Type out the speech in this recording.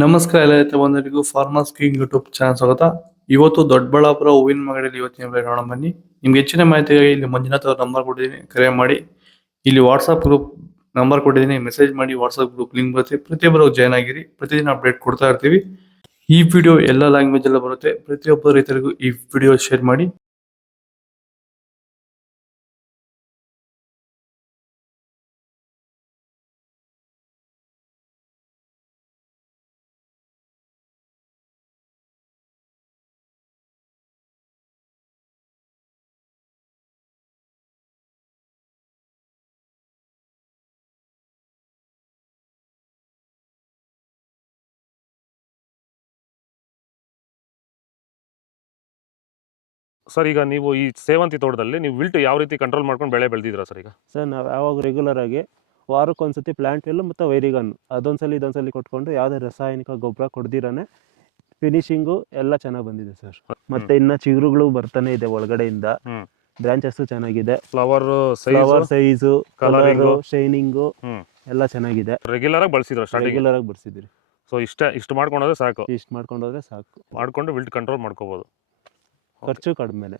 ನಮಸ್ಕಾರ ಎಲ್ಲ ರೈತ ಬಂಧುಗಳಿಗೂ ಫಾರ್ಮರ್ಸ್ ಕಿಂಗ್ ಯೂಟ್ಯೂಬ್ ಚಾನಲ್ ಸ್ವಾಗತ. ಇವತ್ತು ದೊಡ್ಡಬಳ್ಳಾಪುರ ಹೂವಿನ ಮಾರ್ಕೆಟಲ್ಲಿ ಇವತ್ತಿನ ಬೆಲೆ ನೋಡೋಣ ಬನ್ನಿ. ನಿಮ್ಗೆ ಹೆಚ್ಚಿನ ಮಾಹಿತಿಗಾಗಿ ಇಲ್ಲಿ ಮಂಜುನಾಥ್ ಅವ್ರ ನಂಬರ್ ಕೊಟ್ಟಿದ್ದೀನಿ, ಕರೆ ಮಾಡಿ. ಇಲ್ಲಿ ವಾಟ್ಸ್ಆಪ್ ಗ್ರೂಪ್ ನಂಬರ್ ಕೊಟ್ಟಿದ್ದೀನಿ, ಮೆಸೇಜ್ ಮಾಡಿ. ವಾಟ್ಸ್ಆಪ್ ಗ್ರೂಪ್ ಲಿಂಕ್ ಬರುತ್ತೆ, ಪ್ರತಿಯೊಬ್ಬರು ಜಾಯ್ನ್ ಆಗಿರಿ. ಪ್ರತಿದಿನ ಅಪ್ಡೇಟ್ ಕೊಡ್ತಾ ಇರ್ತೀವಿ. ಈ ವಿಡಿಯೋ ಎಲ್ಲ ಲ್ಯಾಂಗ್ವೇಜ್ ಎಲ್ಲ ಬರುತ್ತೆ. ಪ್ರತಿಯೊಬ್ಬ ರೈತರಿಗೂ ಈ ವಿಡಿಯೋ ಶೇರ್ ಮಾಡಿ. ಸರ್, ಈಗ ನೀವು ಈ ಸೇವಂತಿ ತೋಟದಲ್ಲಿ ನೀವು ವಿಲ್ಟ್ ಯಾವ ರೀತಿ ಕಂಟ್ರೋಲ್ ಮಾಡ್ಕೊಂಡು ಬೆಳೆ ಬೆಳೆದಿದ್ದೀರಾ ಸರ್? ಈಗ ಸರ್ ನಾವು ಯಾವಾಗ ರೆಗ್ಯುಲರ್ ಆಗಿ ವಾರಕ್ಕೊಂದ್ಸತಿ ಪ್ಲಾಂಟ್ ವಿಲ್ಲು ಮತ್ತು ವೈರಿಗನ್ ಅದೊಂದ್ಸಲಿ ಇದೊಂದ್ಸಲಿ ಕೊಟ್ಕೊಂಡು ಯಾವುದೇ ರಾಸಾಯನಿಕ ಗೊಬ್ಬರ ಕೊಡ್ದಿರಾನೆ ಫಿನಿಶಿಂಗು ಎಲ್ಲ ಚೆನ್ನಾಗಿ ಬಂದಿದೆ ಸರ್. ಮತ್ತೆ ಇನ್ನ ಚಿಗುರುಗಳು ಬರ್ತಾನೆ ಇದೆ ಒಳಗಡೆಯಿಂದ. ಬ್ರಾಂಚಸ್ ಚೆನ್ನಾಗಿದೆ, flower size, Colouring, colour, shining ಎಲ್ಲ ಚೆನ್ನಾಗಿದೆ. ರೆಗ್ಯುಲರ್ ಆಗಿ ಬಳಸಿದ್ರು ಸ್ಟಾರ್ಟಿಂಗ್. ರೆಗ್ಯುಲರ್ ಆಗಿ ಬರ್ಸಿದ್ದೀರಿ. ಸೊ ಇಷ್ಟು ಮಾಡ್ಕೊಂಡೋದ್ರೆ ಸಾಕು. ಇಷ್ಟು ಮಾಡ್ಕೊಂಡೋದ್ರೆ ಸಾಕು, ಮಾಡ್ಕೊಂಡು ವಿಲ್ಟ್ ಕಂಟ್ರೋಲ್ ಮಾಡ್ಕೋಬಹುದು. ಖರ್ಚು ಕಡಿಮೆನೆ.